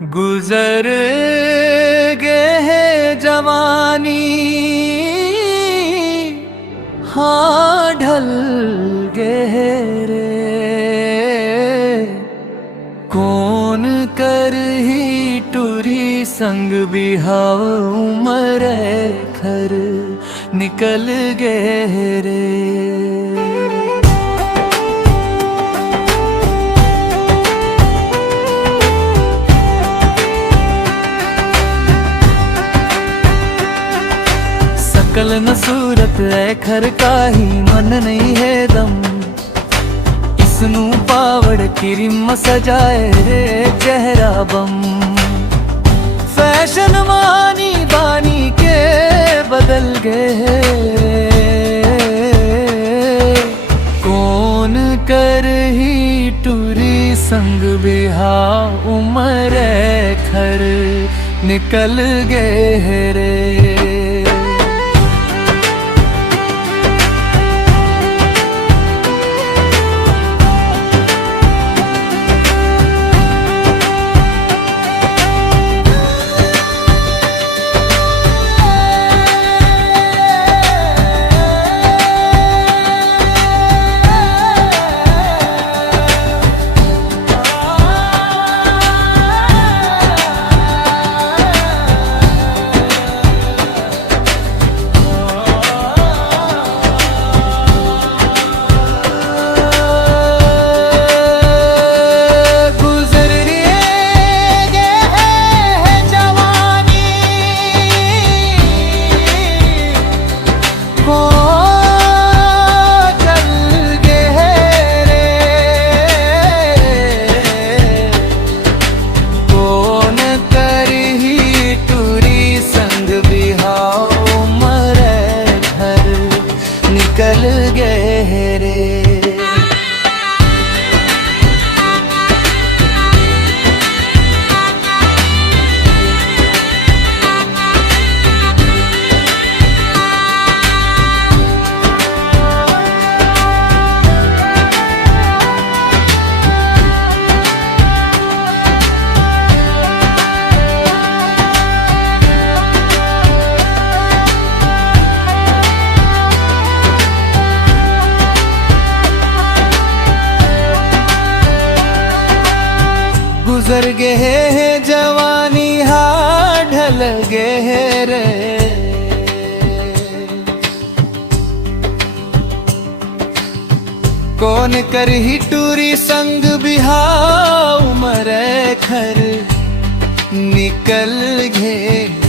गुजर गए जवानी, हाँ ढल गए रे। कौन कर ही टूरी संग बिहाव, उम्र खर निकल गए रे। सकल न सूरत है खर का ही मन नहीं है दम, इसनू पावड़ किरिम सजाए रे चेहरा बम। फैशन मानी बानी के बदल गए, कौन कर ही टूरी संग बिहा, उम्र खर निकल गए रे। निकल गए रे। गुजर गए जवानी, हाँ ढल गए रे। कौन कर ही टूरी संग बिहा, उम्र खर निकल गए।